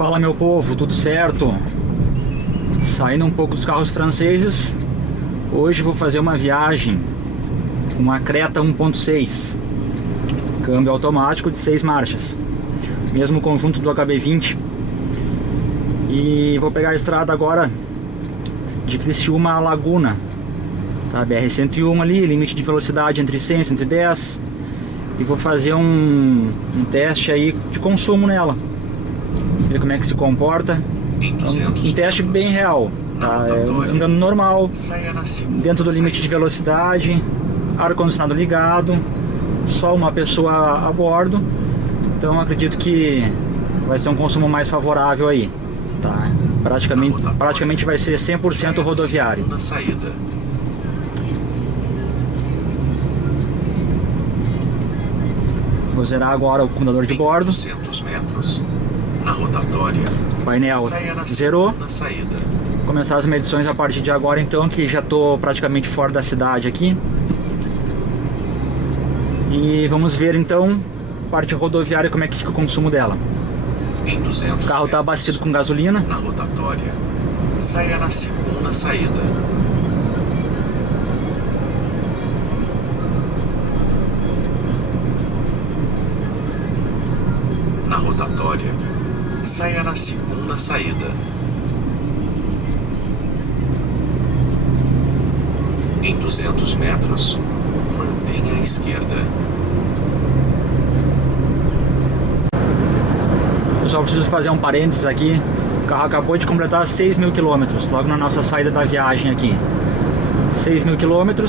Fala, meu povo, tudo certo? Saindo um pouco dos carros franceses, hoje vou fazer uma viagem com uma Creta 1.6, câmbio automático de 6 marchas, mesmo conjunto do HB20, e vou pegar a estrada agora de Criciúma a Laguna, tá? BR-101 ali, limite de velocidade entre 100 e 110, e vou fazer um teste aí de consumo nela, ver como é que se comporta. Um teste bem real, tá? Andando normal, dentro do limite de velocidade, ar-condicionado ligado, só uma pessoa a bordo, então acredito que vai ser um consumo mais favorável aí, tá? Praticamente vai ser 100% rodoviário. Vou zerar agora o computador de bordo. 200 metros na rotatória. Painel zerou. Vou começar as medições a partir de agora, então, que já estou praticamente fora da cidade aqui. E vamos ver então, parte rodoviária, como é que fica o consumo dela. O carro está abastecido com gasolina. Na rotatória, saia na segunda saída. Na rotatória, saia na segunda saída. Em 200 metros, mantenha a esquerda. Pessoal, preciso fazer um parênteses aqui. O carro acabou de completar 6.000 km, logo na nossa saída da viagem aqui. 6.000 km,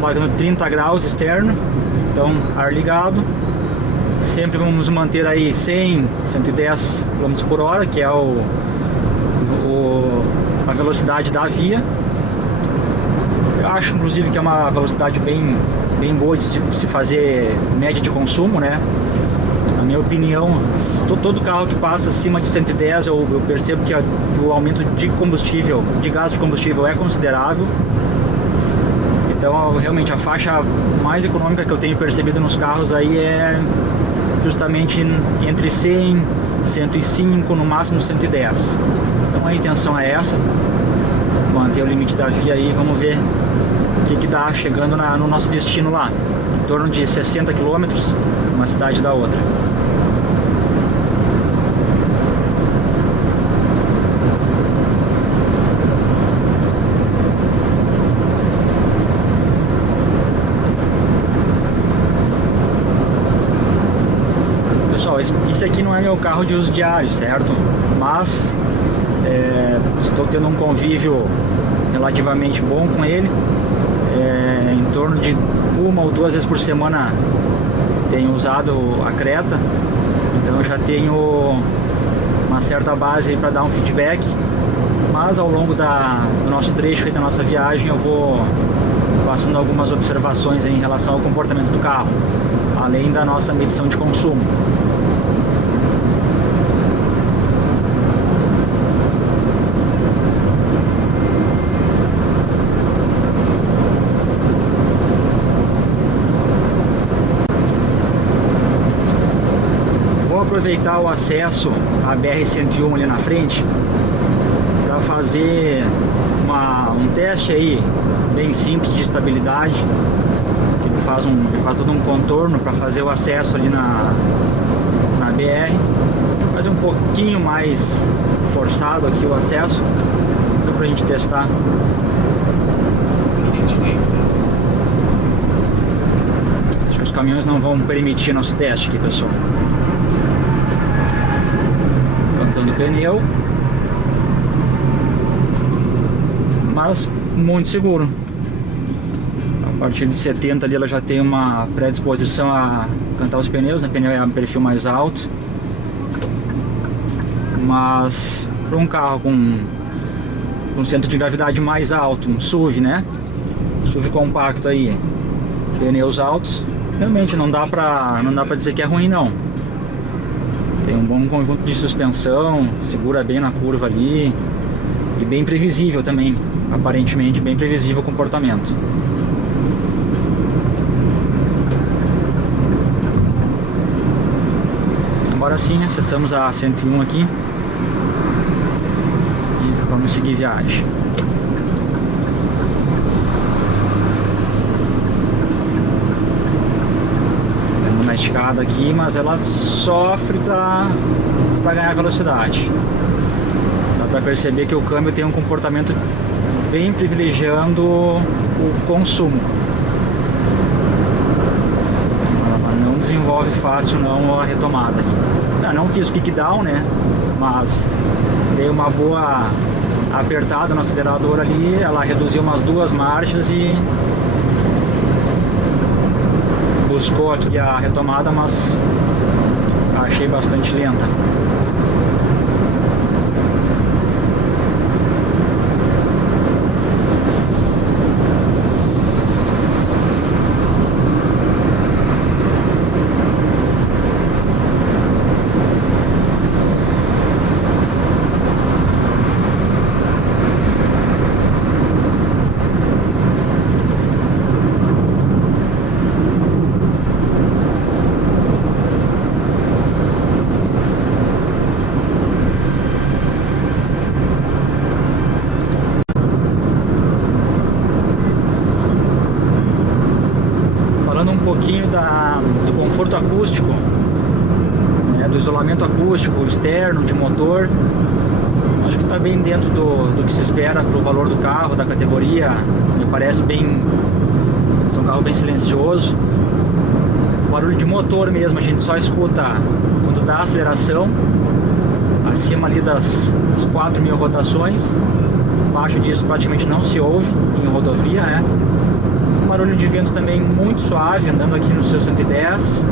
marcando 30 graus externo, então ar ligado. Sempre vamos manter aí 100, 110 km por hora, que é a velocidade da via. Eu acho inclusive que é uma velocidade bem boa de se fazer média de consumo, né? Na minha opinião, todo carro que passa acima de 110 eu percebo que o aumento de combustível, de gasto de combustível é considerável. Então realmente a faixa mais econômica que eu tenho percebido nos carros aí é justamente entre 100, 105, no máximo 110. Então a intenção é essa, manter o limite da via aí. Vamos ver o que dá chegando no nosso destino lá, em torno de 60 km, uma cidade da outra. Pessoal, isso aqui não é meu carro de uso diário, certo? Mas estou tendo um convívio relativamente bom com ele. Em torno de 1 ou 2 vezes por semana tenho usado a Creta, então eu já tenho uma certa base para dar um feedback. Mas ao longo do nosso trecho e da nossa viagem eu vou passando algumas observações em relação ao comportamento do carro, além da nossa medição de consumo. Vou aproveitar o acesso à BR-101 ali na frente para fazer um teste aí bem simples de estabilidade. Ele faz todo um contorno para fazer o acesso ali na BR, fazer um pouquinho mais forçado aqui o acesso, para a gente testar. Acho que os caminhões não vão permitir nosso teste aqui, pessoal. Cantando pneu, mas muito seguro. A partir de 70 ali ela já tem uma predisposição a cantar os pneus, né? O pneu é um perfil mais alto, mas para um carro com centro de gravidade mais alto, um SUV, né? SUV compacto aí, pneus altos, realmente não dá pra dizer que é ruim, não. Tem um bom conjunto de suspensão, segura bem na curva ali, e bem previsível também, aparentemente bem previsível o comportamento. Agora sim, acessamos a 101 aqui. Vamos seguir viagem. Tem uma escada aqui, mas ela sofre para ganhar velocidade. Dá para perceber que o câmbio tem um comportamento bem privilegiando o consumo. Ela não desenvolve fácil não a retomada aqui. Não fiz o kickdown, né? Mas dei uma boa apertada no acelerador ali, ela reduziu umas 2 marchas e buscou aqui a retomada, mas achei bastante lenta. Do conforto acústico, né, do isolamento acústico externo, de motor, acho que está bem dentro do que se espera para o valor do carro, da categoria. Me parece bem, é um carro bem silencioso. O barulho de motor mesmo a gente só escuta quando dá aceleração, acima ali das 4.000 rotações. Abaixo disso praticamente não se ouve em rodovia, né? Barulho de vento também muito suave, andando aqui no seu 110,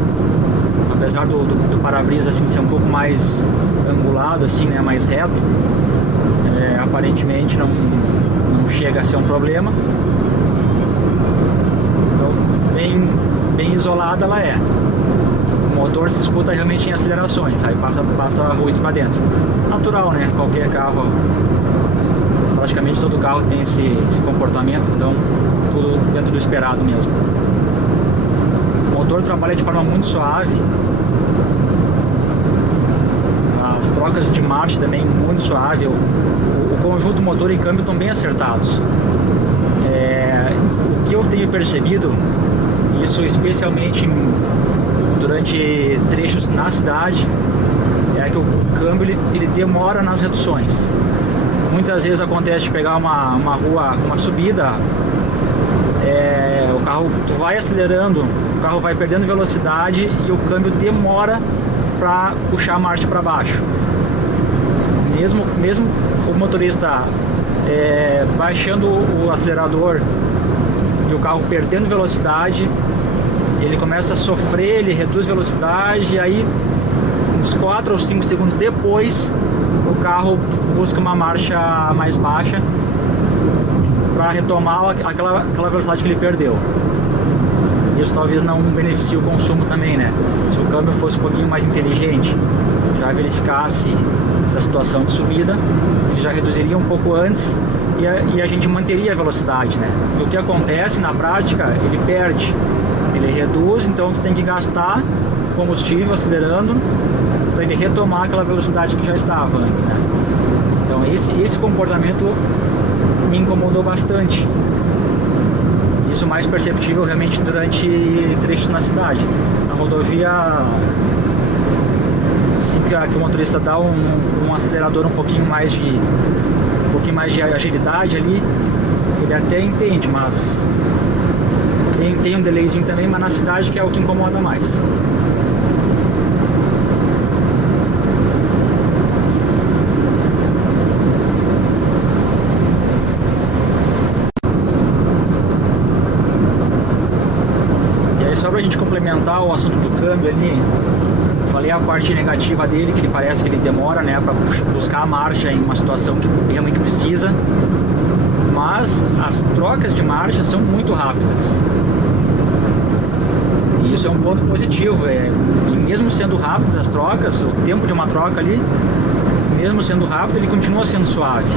apesar do para-brisa assim ser um pouco mais angulado, assim, né, mais reto, aparentemente não chega a ser um problema. Então bem isolada ela é. O motor se escuta realmente em acelerações, aí passa ruído para dentro. Natural, né? Qualquer carro, praticamente todo carro tem esse comportamento, então tudo dentro do esperado mesmo. O motor trabalha de forma muito suave, as trocas de marcha também muito suave, o conjunto motor e câmbio estão bem acertados. O que eu tenho percebido, isso especialmente durante trechos na cidade, é que o câmbio ele demora nas reduções. Muitas vezes acontece de pegar uma rua com uma subida, o carro, tu vai acelerando, o carro vai perdendo velocidade e o câmbio demora para puxar a marcha para baixo. Mesmo o motorista baixando o acelerador e o carro perdendo velocidade, ele começa a sofrer, ele reduz velocidade e aí uns 4 ou 5 segundos depois o carro busca uma marcha mais baixa para retomar aquela velocidade que ele perdeu. Isso talvez não beneficie o consumo também, né? Se o câmbio fosse um pouquinho mais inteligente, já verificasse essa situação de subida, ele já reduziria um pouco antes e a gente manteria a velocidade, né? Porque o que acontece na prática, ele perde, ele reduz, então tu tem que gastar combustível acelerando para ele retomar aquela velocidade que já estava antes, né? Então esse comportamento me incomodou bastante. Isso mais perceptível realmente durante trechos na cidade. Na rodovia, assim que o motorista dá um acelerador um pouquinho mais de agilidade ali, ele até entende, mas tem um delayzinho também, mas na cidade que é o que incomoda mais. Só pra gente complementar o assunto do câmbio ali, falei a parte negativa dele, que ele parece que ele demora, né, para buscar a marcha em uma situação que realmente precisa, mas as trocas de marcha são muito rápidas. E isso é um ponto positivo, e mesmo sendo rápidas as trocas, o tempo de uma troca ali, mesmo sendo rápido, ele continua sendo suave.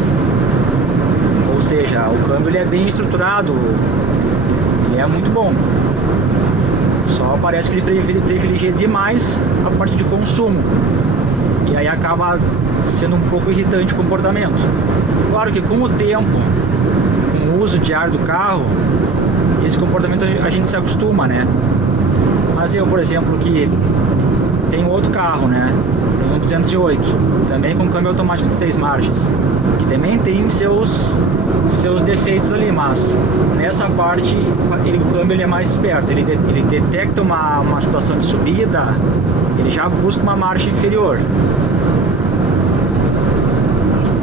Ou seja, o câmbio ele é bem estruturado, ele é muito bom. Só parece que ele privilegia demais a parte de consumo. E aí acaba sendo um pouco irritante o comportamento. Claro que com o tempo, com o uso diário do carro, esse comportamento a gente se acostuma, né? Mas eu, por exemplo, que tenho outro carro, né? Tenho um 208, também com câmbio automático de 6 marchas, que também tem seus defeitos ali, mas nessa parte o câmbio ele é mais esperto, ele detecta uma situação de subida, ele já busca uma marcha inferior.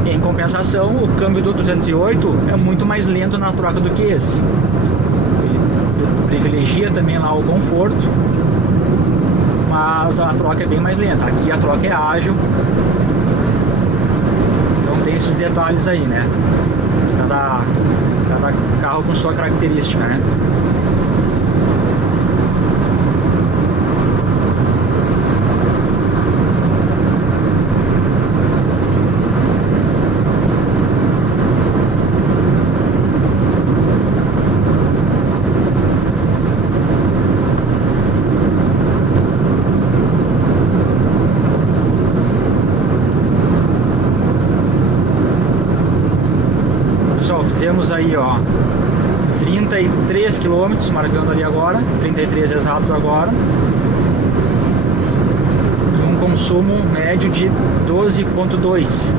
Em compensação, o câmbio do 208 é muito mais lento na troca do que esse. Ele privilegia também lá o conforto, mas a troca é bem mais lenta. Aqui a troca é ágil, então tem esses detalhes aí, né? Cada carro com sua característica, né? Fizemos aí, ó, 33 km, marcando ali agora, 33 exatos agora, e um consumo médio de 12,2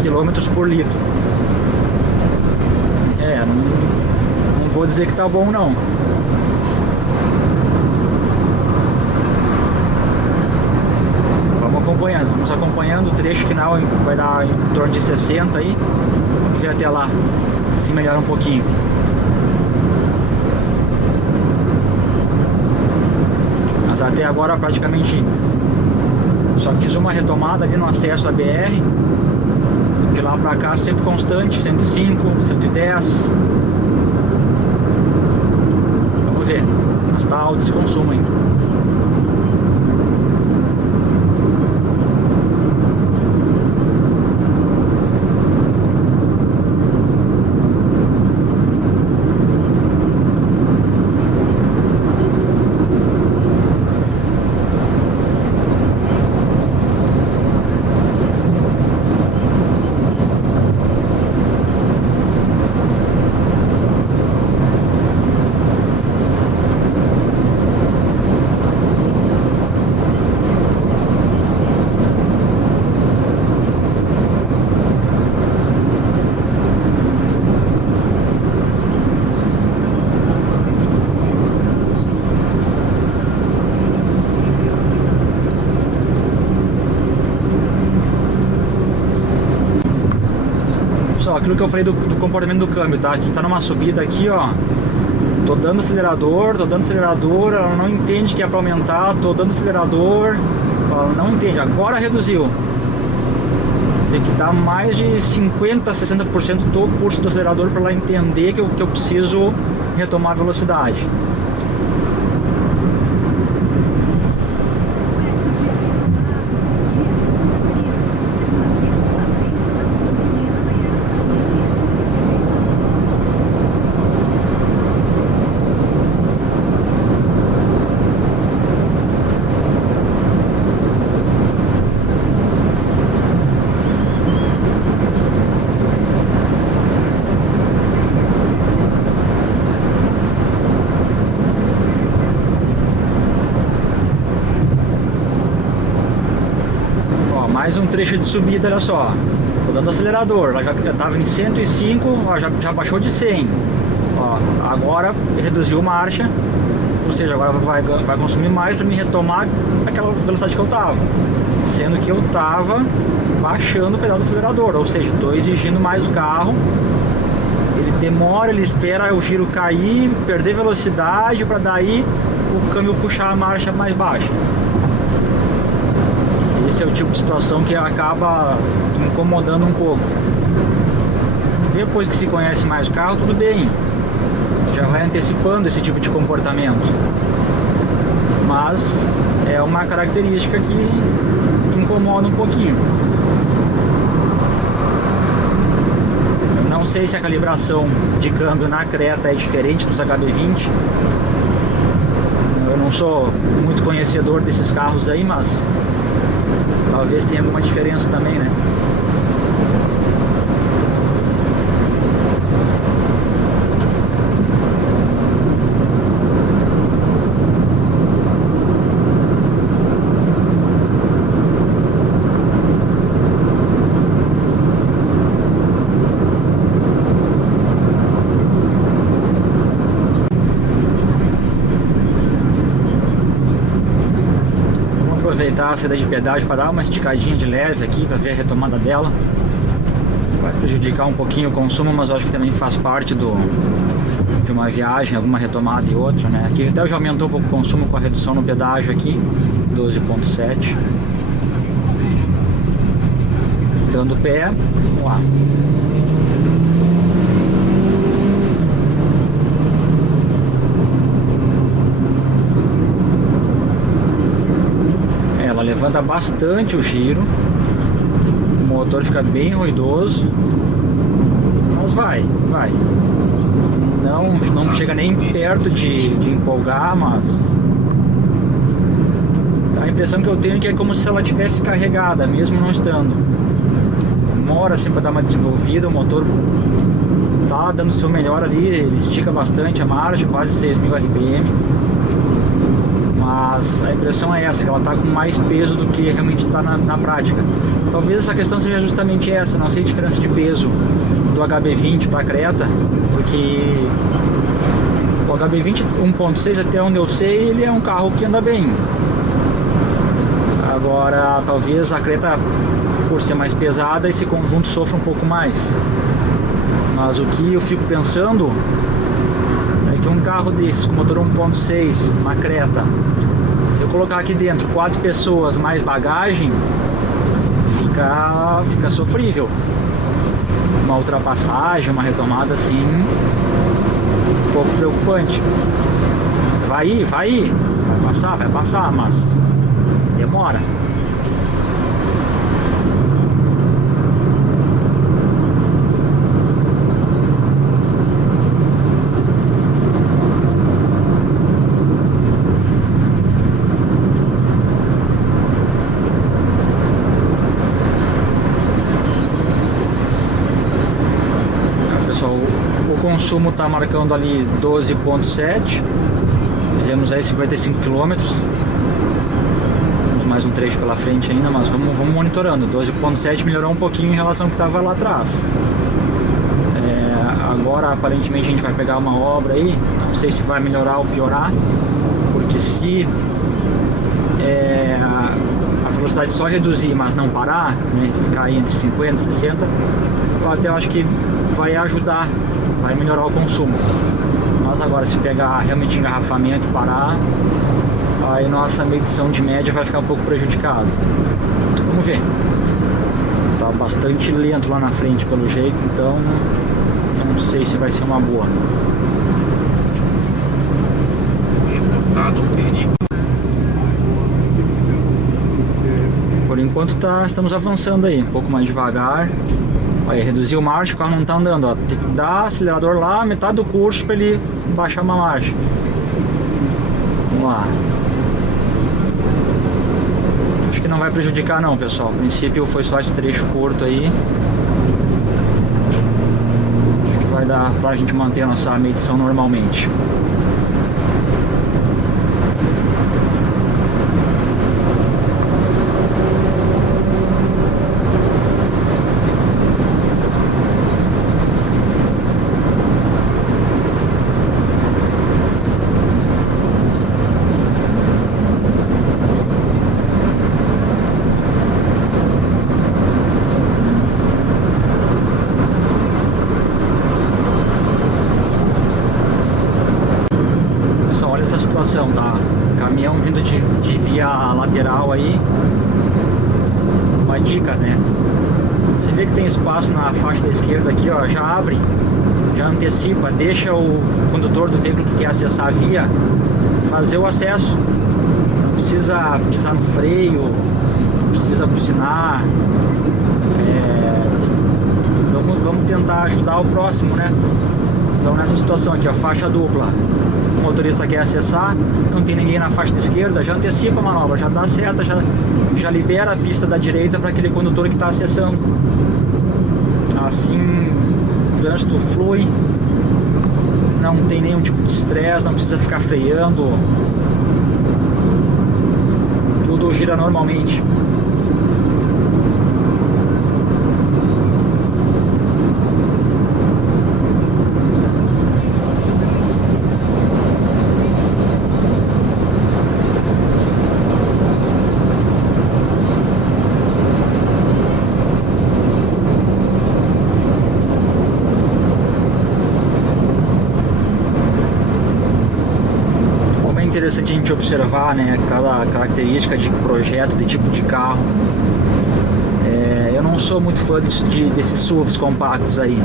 km por litro. Não vou dizer que tá bom não. Vamos acompanhando, o trecho final vai dar em torno de 60 aí, vamos ver até lá se melhora um pouquinho. Mas até agora praticamente só fiz uma retomada ali no acesso à BR. De lá pra cá sempre constante, 105, 110. Vamos ver, mas tá alto esse consumo ainda. Aquilo que eu falei do comportamento do câmbio, tá? A gente tá numa subida aqui, ó. Tô dando acelerador, ela não entende que é pra aumentar, tô dando acelerador, ela não entende, agora reduziu. Tem que dar mais de 50, 60% do curso do acelerador para ela entender que eu preciso retomar a velocidade. Mais um trecho de subida, olha só. Tô dando acelerador, ela já estava em 105, ó, já baixou de 100. Ó, agora reduziu marcha, ou seja, agora vai consumir mais para me retomar aquela velocidade que eu tava. Sendo que eu tava baixando o pedal do acelerador, ou seja, estou exigindo mais do carro. Ele demora, ele espera o giro cair, perder velocidade para daí o câmbio puxar a marcha mais baixa. Esse é o tipo de situação que acaba incomodando um pouco. Depois que se conhece mais o carro, tudo bem, já vai antecipando esse tipo de comportamento. Mas é uma característica que incomoda um pouquinho. Eu não sei se a calibração de câmbio na Creta é diferente dos HB20. Eu não sou muito conhecedor desses carros aí, mas talvez tenha alguma diferença também, né? aproveitar a saída de pedágio para dar uma esticadinha de leve aqui, para ver a retomada dela. Vai prejudicar um pouquinho o consumo, mas eu acho que também faz parte de uma viagem, alguma retomada e outra, né? Aqui até já aumentou um pouco o consumo com a redução no pedágio aqui, 12,7. Dando pé, vamos lá. Ela levanta bastante o giro, o motor fica bem ruidoso, mas vai. Não chega nem perto de empolgar, mas a impressão que eu tenho é que é como se ela tivesse carregada, mesmo não estando. Demora assim para dar uma desenvolvida, o motor tá dando o seu melhor ali, ele estica bastante a marcha, quase 6.000 RPM. Mas a impressão é essa, que ela está com mais peso do que realmente está na prática. Talvez essa questão seja justamente essa, não sei a diferença de peso do HB20 para a Creta, porque o HB20 1.6, até onde eu sei, ele é um carro que anda bem. Agora, talvez a Creta, por ser mais pesada, esse conjunto sofra um pouco mais. Mas o que eu fico pensando é que um carro desses com motor 1.6, uma Creta, se eu colocar aqui dentro 4 pessoas mais bagagem, fica sofrível. Uma ultrapassagem, uma retomada assim, um pouco preocupante. Vai passar, mas demora. O consumo está marcando ali 12,7. Fizemos aí 55 km. Temos mais um trecho pela frente ainda, mas vamos monitorando. 12,7 melhorou um pouquinho em relação ao que estava lá atrás. Agora aparentemente a gente vai pegar uma obra aí. Não sei se vai melhorar ou piorar, porque se a velocidade só reduzir, mas não parar, né, ficar aí entre 50 e 60, eu até acho que vai ajudar, vai melhorar o consumo. Mas agora, se pegar realmente engarrafamento e parar, aí nossa medição de média vai ficar um pouco prejudicada. Vamos ver. Tá bastante lento lá na frente pelo jeito, então não sei se vai ser uma boa. Reportado perigo. Por enquanto estamos avançando aí, um pouco mais devagar. Aí, reduzir o marcha, o carro não tá andando, ó. Tem que dar acelerador lá, metade do curso, para ele baixar uma marcha. Vamos lá. Acho que não vai prejudicar não, pessoal. A princípio foi só esse trecho curto aí. Acho que vai dar pra gente manter a nossa medição normalmente. Olha essa situação, tá? Caminhão vindo de via lateral aí. Uma dica, né? Você vê que tem espaço na faixa da esquerda aqui, ó. Já abre, já antecipa, deixa o condutor do veículo que quer acessar a via fazer o acesso. Não precisa pisar no freio, não precisa buzinar. Vamos tentar ajudar o próximo, né? Então nessa situação aqui, ó, faixa dupla, o motorista quer acessar, não tem ninguém na faixa da esquerda, já antecipa a manobra, já dá seta, já libera a pista da direita para aquele condutor que está acessando. Assim o trânsito flui, não tem nenhum tipo de estresse, não precisa ficar freando, tudo gira normalmente. interessante a gente observar, né, cada característica de projeto, de tipo de carro. Eu não sou muito fã desses SUVs compactos aí,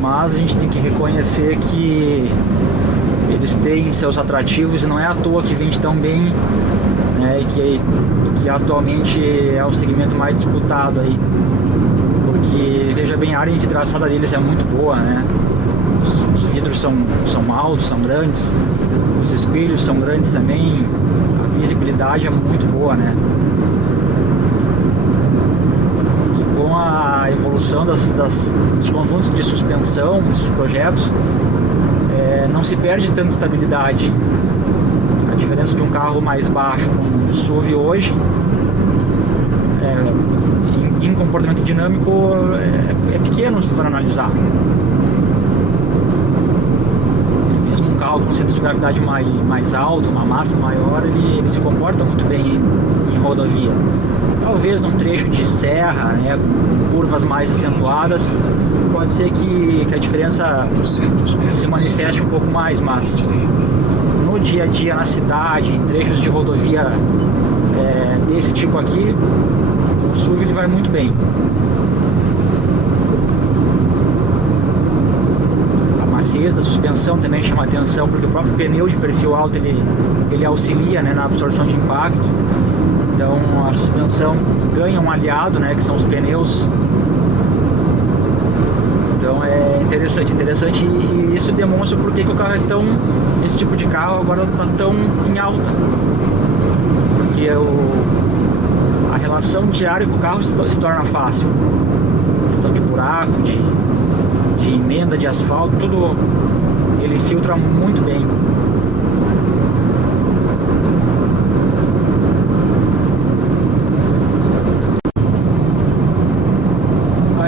mas a gente tem que reconhecer que eles têm seus atrativos e não é à toa que vende tão bem, né, e que atualmente é o segmento mais disputado aí, porque veja bem, a área envidraçada deles é muito boa, né? Os vidros são altos, são grandes, os espelhos são grandes também, a visibilidade é muito boa, né? E com a evolução dos conjuntos de suspensão, desses projetos, não se perde tanta estabilidade. A diferença de um carro mais baixo com um SUV hoje, em comportamento dinâmico, é pequeno se for analisar. Mesmo um carro com um centro de gravidade mais alto, uma massa maior, ele se comporta muito bem em rodovia. Talvez num trecho de serra, né, com curvas mais acentuadas, pode ser que a diferença se manifeste um pouco mais, mas no dia a dia, na cidade, em trechos de rodovia desse tipo aqui, o SUV ele vai muito bem. A maciez da suspensão também chama atenção, porque o próprio pneu de perfil alto ele auxilia, né, na absorção de impacto. Então a suspensão ganha um aliado, né, que são os pneus. Então é interessante e isso demonstra por que o carro esse tipo de carro agora está tão em alta, porque a relação diária com o carro se torna fácil, questão de buraco, de emenda de asfalto, tudo ele filtra muito bem.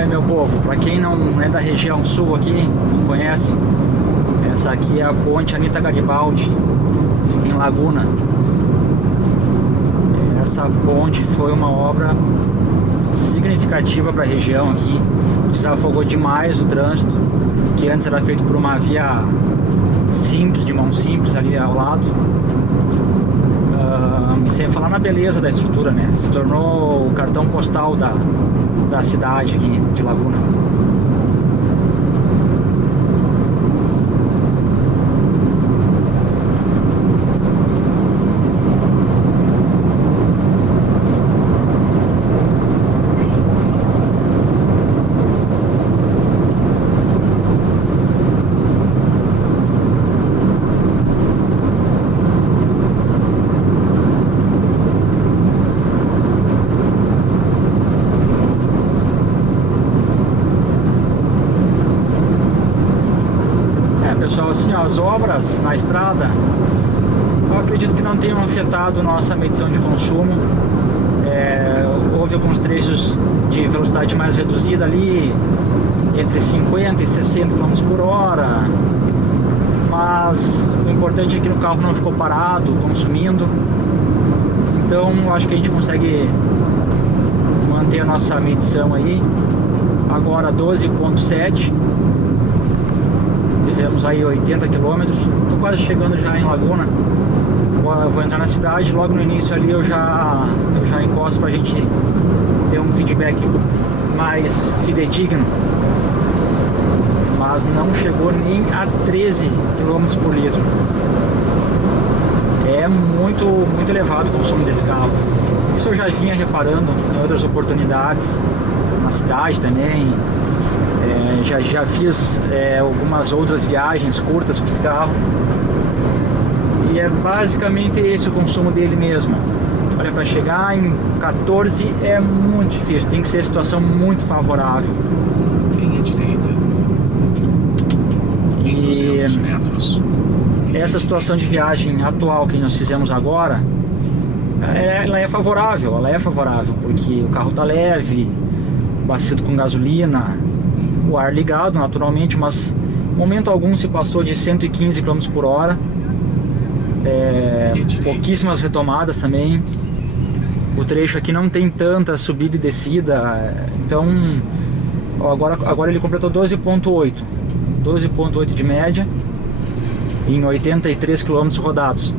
Meu povo, para quem não é da região sul aqui, não conhece, essa aqui é a ponte Anita Garibaldi, fica em Laguna. Essa ponte foi uma obra significativa para a região aqui, desafogou demais o trânsito, que antes era feito por uma via simples, de mão simples ali ao lado. Sem falar na beleza da estrutura, né? Se tornou o cartão postal da cidade aqui de Laguna. Pessoal, assim, as obras na estrada, eu acredito que não tenham afetado nossa medição de consumo. Houve alguns trechos de velocidade mais reduzida ali, entre 50 e 60 km por hora, mas o importante é que o carro não ficou parado, consumindo. Então eu acho que a gente consegue manter a nossa medição aí. Agora 12,7. Fizemos aí 80 km, estou quase chegando já em Laguna. Vou entrar na cidade, logo no início ali eu já encosto para a gente ter um feedback mais fidedigno. Mas não chegou nem a 13 km por litro. É muito elevado o consumo desse carro. Isso eu já vinha reparando em outras oportunidades, na cidade também. Já fiz algumas outras viagens curtas com esse carro e é basicamente esse o consumo dele mesmo. Olha, para chegar em 14 é muito difícil, tem que ser situação muito favorável. Linha direita. Em 200 metros. Essa situação de viagem atual que nós fizemos agora, ela é favorável, porque o carro está leve, abastecido com gasolina, o ar ligado naturalmente, mas momento algum se passou de 115 km por hora. Pouquíssimas retomadas também. O trecho aqui não tem tanta subida e descida, então agora ele completou 12,8 de média. em 83 km rodados.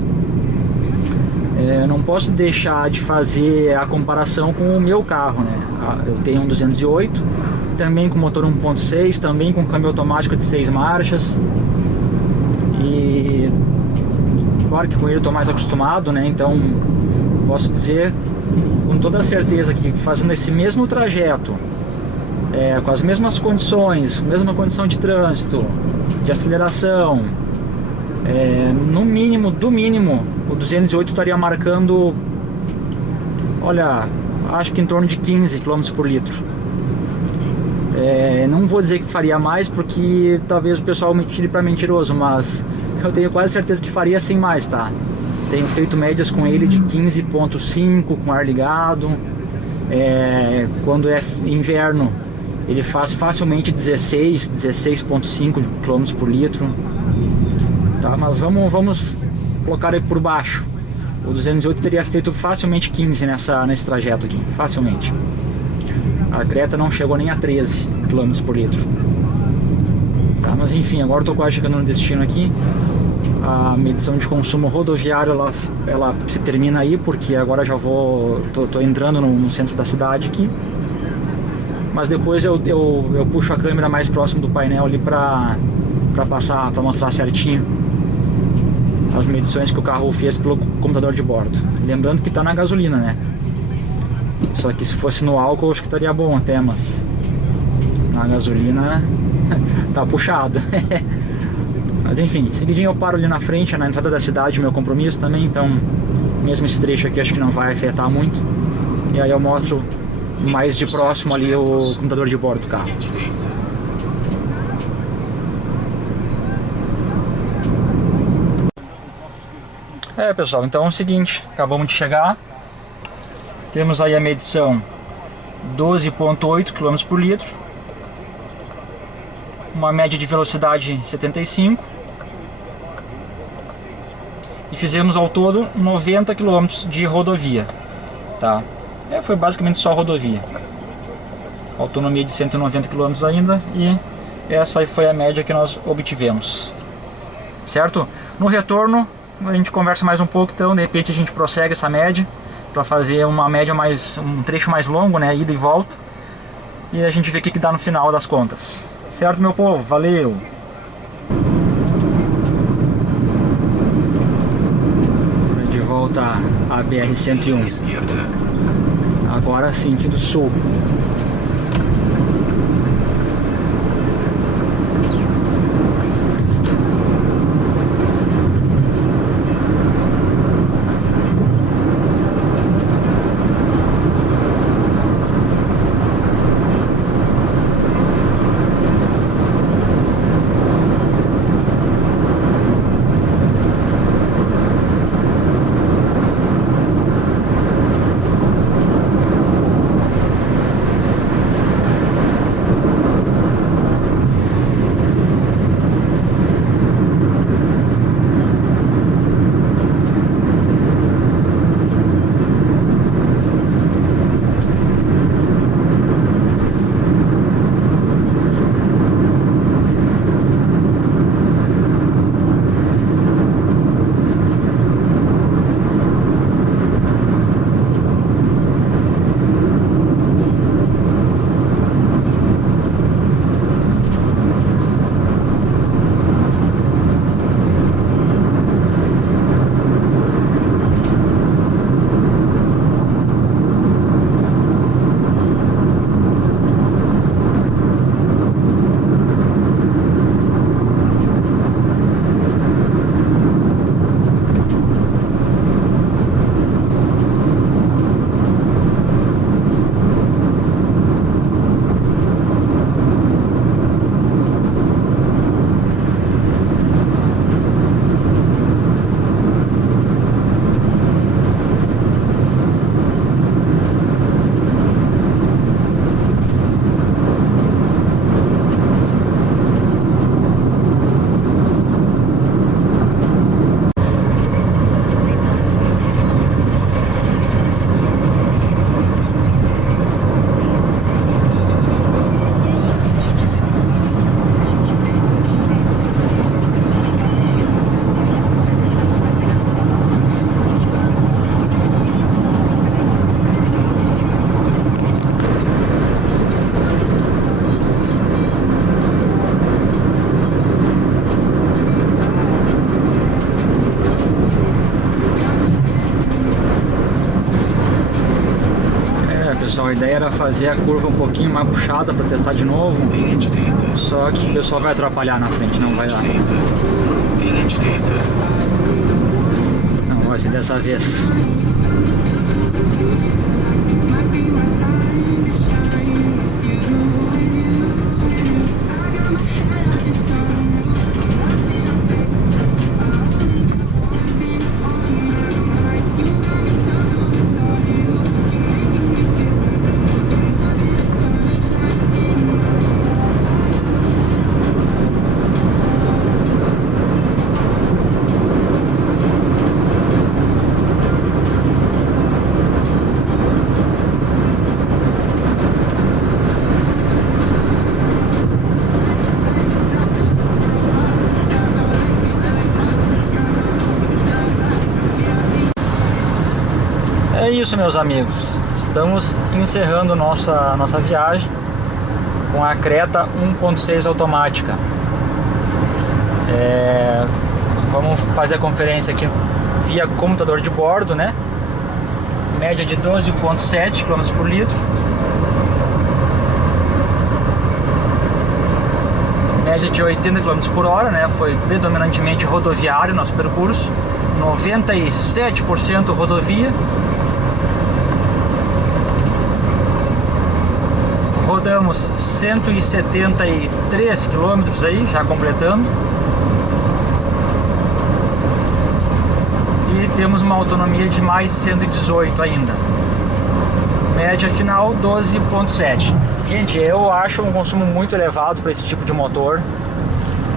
Não posso deixar de fazer a comparação com o meu carro, né? Eu tenho um 208, também com motor 1.6, também com câmbio automático de 6 marchas. E claro que com ele eu estou mais acostumado, né? Então posso dizer com toda certeza que fazendo esse mesmo trajeto, com as mesmas condições, mesma condição de trânsito, de aceleração, no mínimo, do mínimo, o 208 estaria marcando, olha, acho que em torno de 15 km por litro. Não vou dizer que faria mais, porque talvez o pessoal me tire para mentiroso, mas eu tenho quase certeza que faria assim mais, tá? Tenho feito médias com ele de 15.5 com ar ligado. Quando é inverno, ele faz facilmente 16.5 km por litro. Tá, mas vamos colocar ele por baixo. O 208 teria feito facilmente 15 nesse trajeto aqui, facilmente. A Creta não chegou nem a 13 km por litro. Tá, mas enfim, agora estou quase chegando no destino aqui. A medição de consumo rodoviário ela se termina aí, porque agora já tô entrando no centro da cidade aqui. Mas depois eu puxo a câmera mais próximo do painel ali para mostrar certinho as medições que o carro fez pelo computador de bordo. Lembrando que está na gasolina, né? Só que se fosse no álcool acho que estaria bom até, mas na gasolina tá puxado. Mas enfim, seguidinho eu paro ali na frente, na entrada da cidade, o meu compromisso também, então mesmo esse trecho aqui acho que não vai afetar muito. E aí eu mostro mais de próximo ali o computador de bordo do carro. Pessoal, então é o seguinte, acabamos de chegar. Temos aí a medição 12.8 km por litro, uma média de velocidade 75, e fizemos ao todo 90 km de rodovia, tá? Foi basicamente só rodovia, autonomia de 190 km ainda, e essa aí foi a média que nós obtivemos, certo? No retorno a gente conversa mais um pouco, então de repente a gente prossegue essa média para fazer uma média um trecho mais longo, né, ida e volta, e a gente vê o que dá no final das contas, certo, meu povo? Valeu! De volta a BR-101, agora sentido sul. Pessoal, a ideia era fazer a curva um pouquinho mais puxada para testar de novo. Mantenha a direita. Só que o pessoal vai atrapalhar na frente, não vai dar. Mantenha a direita. Não vai ser dessa vez. É isso, meus amigos, estamos encerrando nossa viagem com a Creta 1.6 automática. Vamos fazer a conferência aqui via computador de bordo, né? Média de 12,7 km por litro. Média de 80 km por hora, né? Foi predominantemente rodoviário nosso percurso. 97% rodovia. Rodamos 173 quilômetros aí, já completando. E temos uma autonomia de mais 118 ainda. Média final 12,7. Gente, eu acho um consumo muito elevado para esse tipo de motor,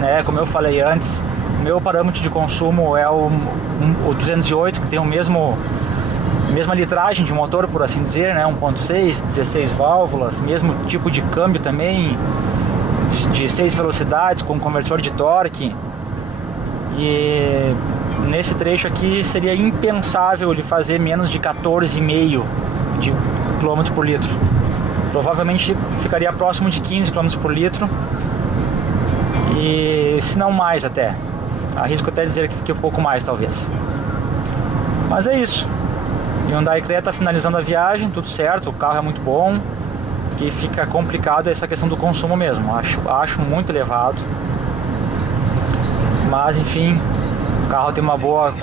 né? Como eu falei antes, meu parâmetro de consumo é o 208, que tem a mesma litragem de motor, por assim dizer, né? 1.6, 16 válvulas, mesmo tipo de câmbio também, de 6 velocidades, com conversor de torque. E nesse trecho aqui seria impensável ele fazer menos de 14,5 de km por litro. Provavelmente ficaria próximo de 15 km por litro, e se não mais até. Arrisco até dizer que um pouco mais, talvez. Mas é isso. Hyundai Creta finalizando a viagem, tudo certo, o carro é muito bom. O que fica complicado é essa questão do consumo mesmo, acho muito elevado. Mas enfim, o carro tem uma boa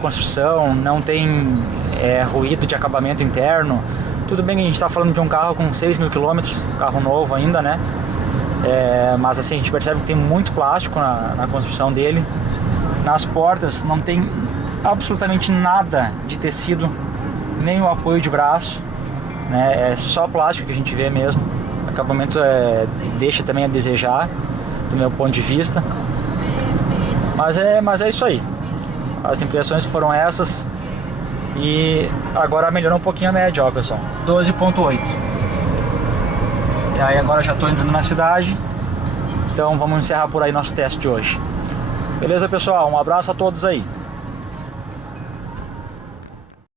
construção, não tem ruído de acabamento interno. Tudo bem que a gente está falando de um carro com 6 mil quilômetros, carro novo ainda, né? Mas assim, a gente percebe que tem muito plástico na construção dele. Nas portas não tem absolutamente nada de tecido, nem o apoio de braço, né? É só plástico que a gente vê mesmo. O acabamento deixa também a desejar, do meu ponto de vista. Mas é isso aí. As impressões foram essas. E agora melhorou um pouquinho a média, ó, pessoal, 12,8. E aí agora já estou entrando na cidade. Então vamos encerrar por aí nosso teste de hoje. Beleza, pessoal? Um abraço a todos aí.